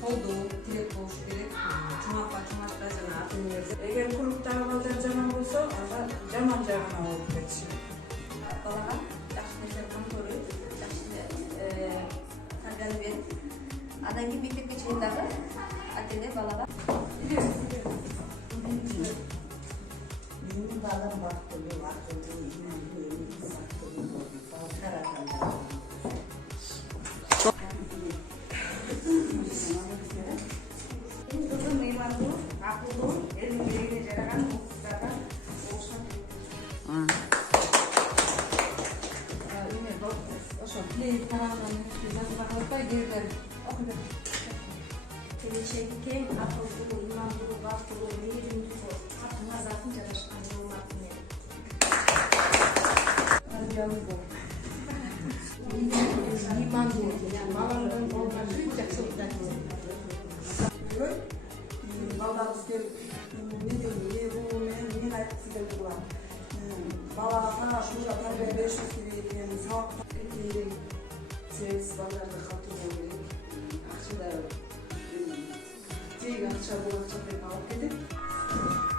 колдоо тирек болуш керек. Чоңакта жана атын эмеде. Эгер куруктагы балдар жаман болсо, ага жаман жагына алып кетишет. Балага жакшы нерсе камкоруу, жакшы тarbiyani берип, андан кийин мектепке чейин дагы ата эне балага Менин балам бактылуу, акылдуу, иймандуу, сактылуу болду. Караганда. Эң кызым ыймандуу, акылдуу, элдин бийлигине жараган укуктарга окушкан. ошо плей тараганын жазып калбай кээде окуйт. Келечеги кең, акылдуу, ыймандуу, бактылуу, мээримдүү, катына затын жарашкан урматтуу менен. Тарбиялуу бол. Ыймандуу, баланын болгон жакшылыктар. Балдарыбыз келип, бул мен айткысы келди буга. Балага ушунча тарбия беришибиз керек экен, сабак себепсиз балдарды калтырбоо керек. Акча да жеги акча бул акча деп алып кетет.